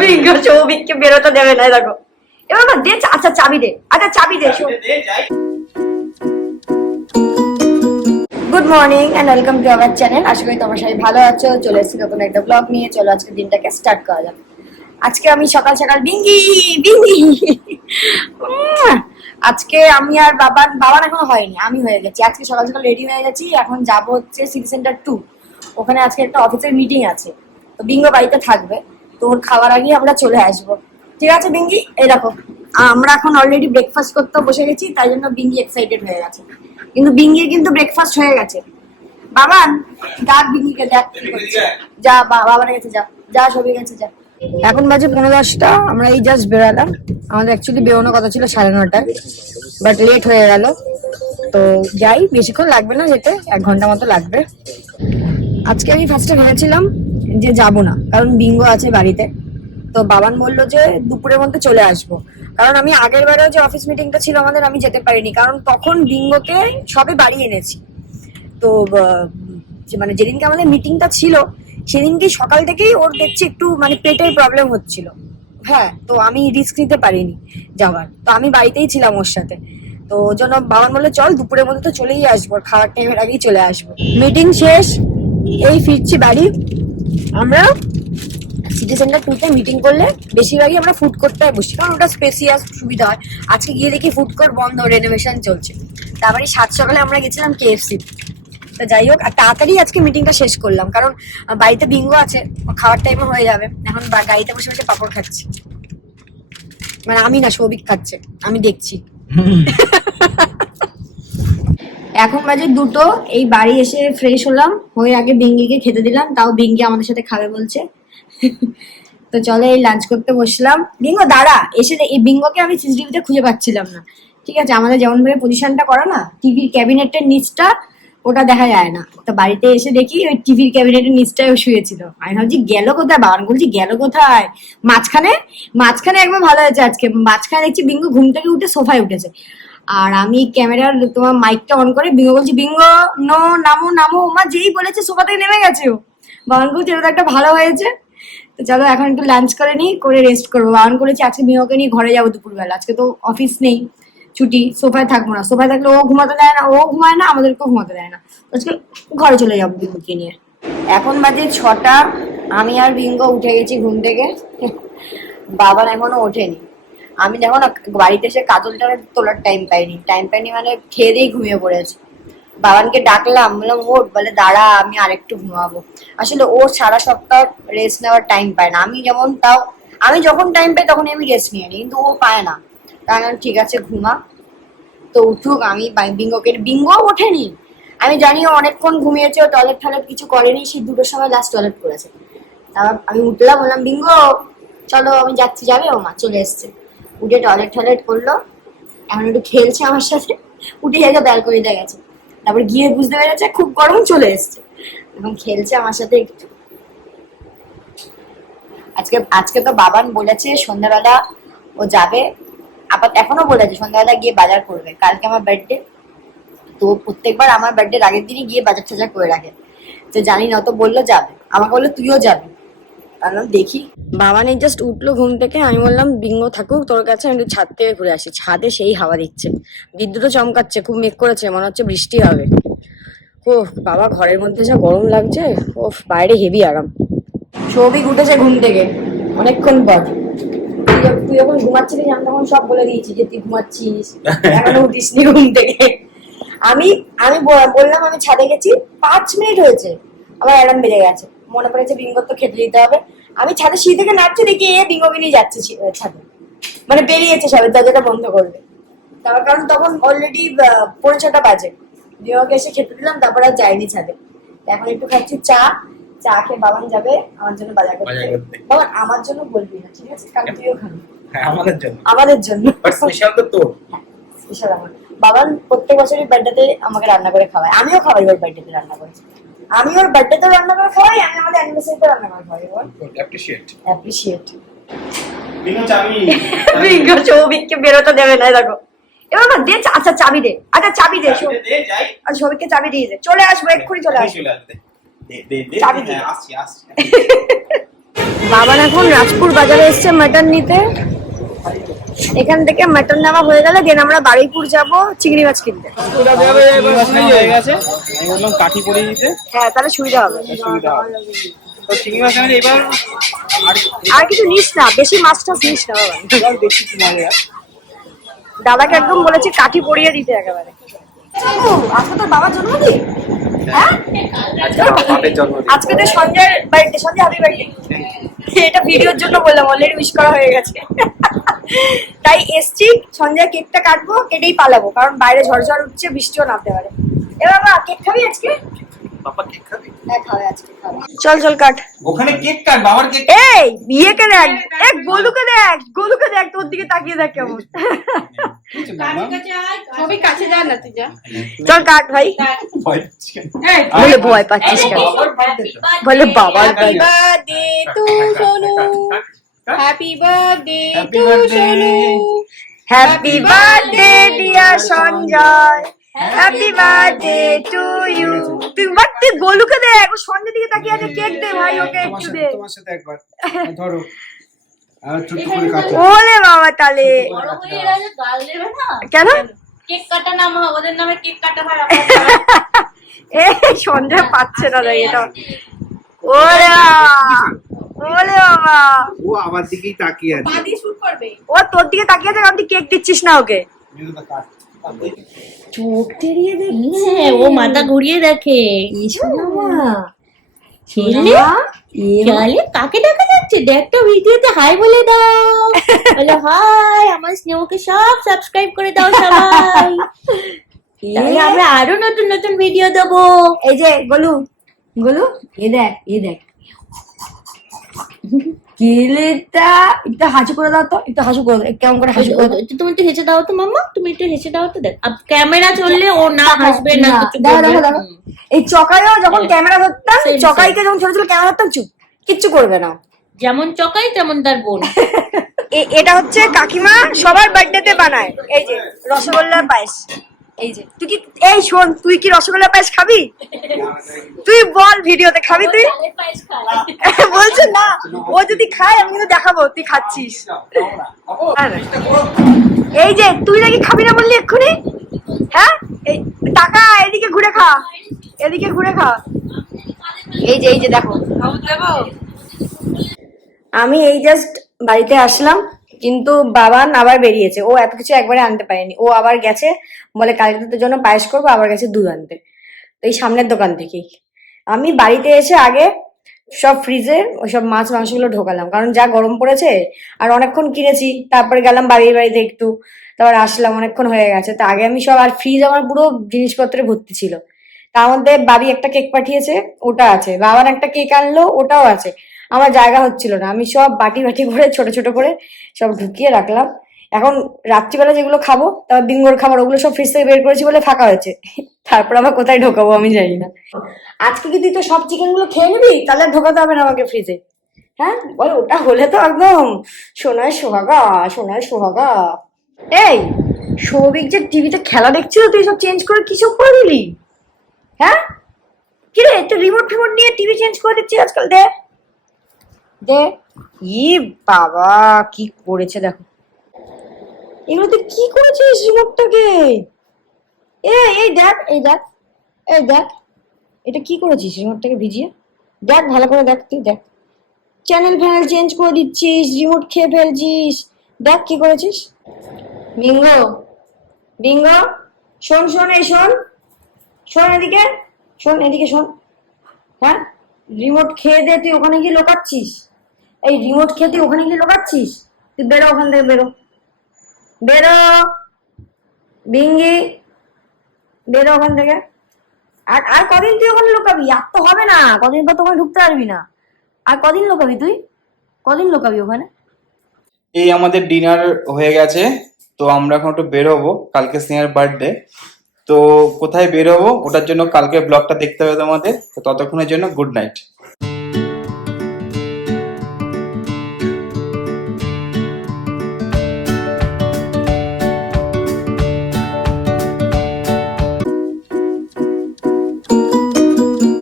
বিজ্ঞ সৌভিককে বেরোতে দেবে না দেখো এবার না, দে আচ্ছা চাবি দে আচ্ছা চাবি দে good morning and welcome to our channel আশা করি তোমার সবাই ভালো আছো। চলে এসেছি নতুন একটা ব্লগ নিয়ে। চলো আজকে দিনটাকে স্টার্ট করা যাক। আজকে আমি সকাল সকাল বিঙ্গি বিঙ্গি আজকে আমি আর বাবার বাবার এখনও হয়নি আমি হয়ে গেছি। আজকে সকাল সকাল রেডি হয়ে গেছি। এখন যাব হচ্ছে সিটি সেন্টার টু ওখানে আজকে একটা অফিসের মিটিং আছে। তো বিঙ্গো বাড়িতে থাকবে। তো খাওয়ার আগেই আমরা চলে আসব। ঠিক আছে বিঙ্গি? দেখো, আমরা এখন অলরেডি ব্রেকফাস্ট করতে বসে গেছি, তাই জন্য বিঙ্গি এক্সাইটেড হয়ে গেছে। কিন্তু বিঙ্গির কিন্তু ব্রেকফাস্ট হয়ে গেছে। বাবান, ডাক বিঙ্গিকে দেখ। যা বাবার কাছে যা যা ছবি গেছে যা। এখন বাজে পনেরো দশটা, আমরা এই জাস্ট বেরোলাম। আমাদের অ্যাকচুয়ালি বেরোনোর কথা ছিল সাড়ে নটায় বাট লেট হয়ে গেল। তো যাই, বেশিক্ষণ লাগবে না যেতে, এক ঘণ্টা মতো লাগবে। আজকে আমি ফার্স্টে ভেবেছিলাম যে যাব না, কারণ বিঙ্গো আছে বাড়িতে। তো বাবান বলল যে দুপুরের মধ্যে চলে আসব। কারণ আমি আগের বারেও যে অফিস মিটিংটা ছিল আমাদের, আমি যেতে পারিনি। কারণ তখন বিঙ্গোকে সবে বাড়ি এনেছি। তো মানে যেদিনকে আমাদের মিটিংটা ছিল, সেদিনকে সকাল থেকেই ওর দেখছি একটু মানে পেটের প্রবলেম হচ্ছিল। হ্যাঁ তো আমি রিস্ক নিতে পারিনি যাওয়ার। তো আমি বাড়িতেই ছিলাম ওর সাথে। তো জন্য বাবান বলল, চল, দুপুরের মধ্যে তো চলেই আসব। খাওয়ার টাইমের আগেই চলে আসব। মিটিং শেষ, এই ফিরছি বাড়ি। আমরা সিটি সেন্টার টুতে মিটিং করলে বেশিরভাগই আমরা ফুড কোর্টটায় বসি কারণ ওটা স্পেসিয়াস সুবিধা হয়। আজকে গিয়ে দেখি ফুড কোর্ট বন্ধ রেনোভেশন চলছে। তারপরে সাত সকালে আমরা গেছিলাম কেএফসি তো যাই হোক আর তাড়াতাড়ি আজকে মিটিংটা শেষ করলাম কারণ বাড়িতে বিঙ্গো আছে খাওয়ার টাইমে হয়ে যাবে। এখন বা- গাড়িতে বসে বসে পাপড় খাচ্ছি। মানে আমি না সৌভিক খাচ্ছে আমি দেখছি। এখন বাজে দুটো, এই বাড়ি এসে ফ্রেশ হলাম, হয়ে আগে বিঙ্গিকে খেতে দিলাম, তাও বিঙ্গি আমাদের সাথে খাবে বলছে। তো চলো এই লাঞ্চ করতে বসলাম। বিঙ্গো, দাঁড়া, এসে এই বিঙ্গোকে আমি সিসিটিভিতে খুঁজে পাচ্ছিলাম না। ঠিক আছে, আমাদের যেমন ভাবে পজিশনটা করা না টিভির ক্যাবিনেটের নিচটা, ওটা দেখা যায় না। তো বাড়িতে এসে দেখি ওই টিভির ক্যাবিনেটের নিচটায় ও শুয়েছিল। আমি ভাবছি, গেল কোথায়? বাবান বলছি গেল কোথায়? মাঝখানে মাঝখানে একবার ভালো হয়েছে আজকে। মাঝখানে দেখছি বিঙ্গো ঘুম থেকে উঠে সোফায় উঠেছে। আর আমি ক্যামেরার তোমার মাইকটা অন করে বিঙ্গো বলছি, বিঙ্গো, নো, নামো নামো মা যেই বলেছে সোফা থেকে নেমে গেছে ও। বাবান বলছে, এটা একটা ভালো হয়েছে। তো চলো এখন একটু লাঞ্চ করে নিই, করে রেস্ট করব। বাবান করেছি আজকে বিঙ্গোকে নিয়ে ঘরে যাব দুপুরবেলা। আজকে তো অফিস নেই, ছুটি, সোফায় থাকব না। সোফায় থাকলে ও ঘুমাতে দেয় না, ও ঘুমায় না, আমাদেরকেও ঘুমাতে দেয় না। আজকে ঘরে চলে যাব বিঙ্গুকে নিয়ে। এখন বাজে ছটা, আমি আর বিঙ্গো উঠে গেছি ঘুম থেকে। বাবার এখনও ওঠেনি। আমি দেখো না, বাড়িতে এসে কাজলটা তোলার টাইম পাইনি। টাইম পাইনি মানে খেয়ে দিয়েই ঘুমিয়ে পড়েছে। বাবানকে ডাকলাম, বললাম, ওঠ, বলে, দাঁড়া, আমি আরেকটু ঘুমাবো। আসলে ও সারা সপ্তাহ রেস্ট নেওয়ার টাইম পায় না। আমি যেমন তাও, আমি যখন টাইম পাই তখন আমি রেস্ট নিয়ে নিই, কিন্তু ও পায় না। আমি ঠিক আছে, ঘুমা। তো উঠুক, আমি বিঙ্গোকে বিঙ্গো ওঠেনি। আমি জানি ও অনেকক্ষণ ঘুমিয়েছে, ও টয়লেট টয়লেট কিছু করেনি সেই দুটোর সময় লাস্ট টয়লেট করেছে তারপর আমি উঠলাম, বললাম বিঙ্গো চলো, আমি যাচ্ছি, যাবে? ও মা চলে এসছে। উঠে টয়লেট টয়লেট করল। এখন একটু খেলছে আমার সাথে। উঠে যাকে ব্যালকনিতে গেছে। তারপর গিয়ে বুঝতে পেরেছে খুব গরম চলে এসছে। এবং খেলছে আমার সাথে একটু। আজকে আজকে তো বাবান বলেছে সন্ধ্যাবেলা ও যাবে। আবার এখনও বলেছে সন্ধ্যাবেলা গিয়ে বাজার করবে। কালকে আমার বার্থডে তো প্রত্যেকবার আমার বার্থডে আগের দিনই গিয়ে বাজার টাজার করে রাখে। তো জানি না তো বলল যাবে। আমাকে বলল তুইও যাবি। বললাম, দেখি। বাবানি জাস্ট উঠল ঘুম থেকে আমি বললাম বিঙ্গ থাকুক তোর কাছে আমি একটু ছাদ থেকে ঘুরে আসি। ছাদে সেই হাওয়া দিচ্ছে। বিদ্যুৎও চমকাচ্ছে খুব মেঘ করেছে মনে হচ্ছে বৃষ্টি হবে। ও বাবা ঘরের মধ্যে যা গরম লাগছে ও বাইরে হেভি আরাম। সৌভিক উঠেছে ঘুম থেকে অনেকক্ষণ পর। তুই যখন- ঘুমাচ্ছিলিস আমি তখন সব বলে দিয়েছি যে তুই ঘুমাচ্ছিস। এখনও উঠিসনি ঘুম থেকে। আমি আমি বললাম আমি ছাদে গেছি পাঁচ মিনিট হয়েছে আমার অ্যালার্ম বেজে গেছে। মনে পড়েছে বিঙ্গোর তো খেতে দিতে হবে। আমি ছাদে শি থেকে নাচছে দেখি এ বিঙ্গোকে নিয়ে যাচ্ছে ছাদে। মানে বেরিয়েছে সবে দরজাটা বন্ধ করবে। তার কারণ তখন অলরেডি পৌনে ছটা বাজে। বিঙ্গোকে এসে খেতে দিলাম তারপর আর যাইনি ছাদে। এখন একটু খাচ্ছি চা। চা খেয়ে বাবান যাবে আমার জন্য বাজার করতে। বাবান আমার জন্য বলবি না ঠিক আছে? কারণ তুইও খাবি। হ্যাঁ আমাদের জন্য। আমাদের জন্য। স্পেশাল তো তোর। স্পেশাল আমার। বাবান প্রত্যেক বছরই বার্থডেতে আমাকে রান্না করে খাওয়ায়। আমিও খাওয়াই ওর বার্থডেতে রান্না করে আমি ওর বার্থডেতে রান্না করে খাওয়াই আমি আমাদের অ্যানিভার্সারিতে রান্না করে খাওয়াই বল। অ্যাপ্রিশিয়েট অ্যাপ্রিশিয়েট বিনু চাবি বিজ্ঞ সৌভিককে বেরোতে দেবে না দেখো। এবার না দে আচ্ছা চাবি দে। আচ্ছা চাবি দে চাবি দে, যাই। আর সৌভিককে চাবি দিয়ে দে। চলে আসব এক্ষুনি চলে আসব। চলে আসবে। দে দে দে চাবি হ্যাঁ, দে। আসছি আসছি। বাবান এখন রাজপুর বাজারে এসছে মাটন নিতে। এখান থেকে মাটন নেওয়া হয়ে গেলে দেন আমরা বারুইপুর যাব চিংড়ি মাছ কিনতে। হয়ে হ্যাঁ তাহলে সুবিধা হবে। আর কিছু নিস না বেশি মাছ টাছ নিস না বাবা। হয়। দাদাকে একদম বলেছি কাঠি পরিয়ে দিতে একেবারে। আজকে তোর বাবার জন্মদিন? হ্যাঁ? আজকে জন্মদিন। আজকে তো সঞ্জয়ের বাড়িতে সঞ্জয় হাবি বাড়িতে এটা ভিডিওর জন্য বললাম অলরেডি উইশ করা হয়ে গেছে। তাই এসছি সন্ধ্যায় কেকটা কাটবো, কেটেই পালাবো, কারণ বাইরে ঝড়ঝড় উঠছে, বৃষ্টিও নামতে পারে। এবার বাবা, কেক খাবি আজকে? বাবা কেক খাবি? হ্যাঁ খাবে আজকে খাবে। চল চল কাট। ওখানে কেক কাট বাবার কেক এই বিয়েকে দেখ? এক গোলুকে দেখ গোলুকে দেখ তোর দিকে তাকিয়ে দেখ কেমন। সবই কাছে যা না তুই যা। চল কাট ভাই। কেন? বলে ভয় পাচ্ছিস কেন। বলে বাবার। Birthday. To Sonu happy birthday to. Sonu happy birthday dear Sanjay happy birthday to you তুই বাট তুই গোলুকে দেখ ও সঞ্জয় দিকে তাকিয়ে আছে কেক দে ভাই ওকে একটু দে। তোমার সাথে একবার। ধরো আর ছোট্ট করে কাটো। ওলে বাবা হয়ে না? কেন? কেক কাটা নাম হয় ওদের নামে কেক কাটা হয় এ সঞ্জয় পাচ্ছে না এটা। ওরে বাবা, ওলে বাবা। ও আমার দিকেই তাকিয়ে আছে। পাদি শুট করবে। ও তোর দিকে তাকিয়ে আছে কারণ তুই কেক দিচ্ছিস না ওকে। চোখ টেরিয়ে দে হ্যাঁ ও মাথা ঘুরিয়ে দেখে। ছেলে চলে কাকে দেখা যাচ্ছে? দেখ তো ভিডিওতে হাই বলে দাও। বলে হাই আমার স্নেহকে সব সাবস্ক্রাইব করে দাও সবাই। আমরা আরও নতুন নতুন ভিডিও দেবো। এই যে গোলু গোলু এ দেখ এ দেখ। কেলেটা একটু হাসি করে দাও তো একটু হাসি করে দাও কেমন করে হাসি করে তুমি একটু হেসে দাও তো মাম্মা। তুমি একটু হেসে দাও তো দেখ। ক্যামেরা চললে ও না হাসবে না কিছু দেখো, দেখো। এই চকাইও যখন। ক্যামেরা ধরতাম চকাইকে যখন ছোট ছোট ক্যামেরা ধরতাম চুপ কিচ্ছু করবে না। যেমন চকাই তেমন তার বোন। এটা হচ্ছে কাকিমা সবার বার্থডেতে বানায়। এই যে রসগোল্লার পায়েস। এই যে, তুই কি এই শোন, তুই কি রসগোল্লার পায়েস খাবি? তুই বল ভিডিওতে, খাবি তুই? বলছে না, ও যদি খায়, আমি কিন্তু দেখাবো, তুই খাচ্ছিস। এই যে, তুই নাকি খাবি না বললি এক্ষুনি? হ্যাঁ? এই, টাকা, এদিকে ঘুরে খা। এদিকে ঘুরে খা। এই যে এই যে, দেখো। আমি এই জাস্ট বাড়িতে আসলাম। কিন্তু বাবান আবার বেরিয়েছে। ও এত কিছু একবারে আনতে পারেনি। ও আবার গেছে, বলে কালকে জন্য পায়েস করব, আবার গেছে দুধ আনতে। তো এই সামনের দোকান থেকেই। আমি বাড়িতে এসে আগে সব ফ্রিজে ওসব মাছ, মাংসগুলো ঢোকালাম। কারণ যা গরম পড়েছে, আর অনেকক্ষণ কিনেছি, তারপরে গেলাম বাড়ির বাড়িতে একটু, তারপর আসলাম, অনেকক্ষণ হয়ে গেছে। তো আগে আমি সব, আর ফ্রিজ আমার পুরো জিনিসপত্রে ভর্তি ছিল। তার মধ্যে বাড়ি একটা কেক পাঠিয়েছে, ওটা আছে। বাবার একটা কেক আনলো, ওটাও আছে। আমার জায়গা হচ্ছিল না। আমি সব বাটি বাটি করে, ছোট ছোট করে সব ঢুকিয়ে রাখলাম। এখন রাত্রিবেলা যেগুলো খাব, তারপর দিনগর খাবার, ওগুলো সব ফ্রিজ থেকে বের করেছি বলে ফাঁকা হয়েছে। তারপর আবার কোথায় ঢোকাবো আমি জানি না। আজকে কি তুই তো সব চিকেনগুলো খেয়ে নিবি? তাহলে ঢোকাতে হবে না আমাকে ফ্রিজে হ্যাঁ? বল, ওটা হলে তো একদম সোনায় সোহাগা সোনায় সোহাগা। এই, সৌভিক যে টিভিতে খেলা দেখছিল, তুই সব চেঞ্জ করে কি সব করে দিলি? হ্যাঁ? কি রে তুই রিমোট ফিমোট নিয়ে টিভি চেঞ্জ করে দিচ্ছিস আজকাল দে দে। ই বাবা, কি করেছে দেখো। এগুলো তুই কি করেছিস রিমোটটাকে এ, এই দেখ এই দেখ এই দেখ। এটা কি করেছিস রিমোটটাকে ভিজিয়ে? দেখ, ভালো করে দেখ তুই, দেখ। চ্যানেল ফ্যানেল চেঞ্জ করে দিচ্ছিস, রিমোট খেয়ে ফেলছিস। দেখ, কি করেছিস? বিঙ্গো বিঙ্গো, শোন শোন, এই শোন। শোন এদিকে শোন এদিকে শোন। হ্যাঁ রিমোট খেয়ে দে, তুই ওখানে গিয়ে লোকাচ্ছিস। এই রিমোট খেয়ে তুই ওখানে গিয়ে লোকাচ্ছিস? তুই বেরো ওখান থেকে, বেরো। বেরো! বিঙ্গি! বেরো ওখান থেকে। আর আর কদিন তুই ওখানে লোকাবি? আর তো হবে না। কদিন পর ওখানে ঢুকতে পারবি না। আর কদিন লোকাবি তুই? কদিন লোকাবি ওখানে? এই আমাদের ডিনার হয়ে গেছে। তো আমরা এখন একটু বেরোবো। কালকে স্নেহার বার্থডে। তো কোথায় বেরোবো? ওটার জন্য কালকে ব্লগটা দেখতে হবে তোমাদের। তো ততক্ষণের জন্য গুড নাইট।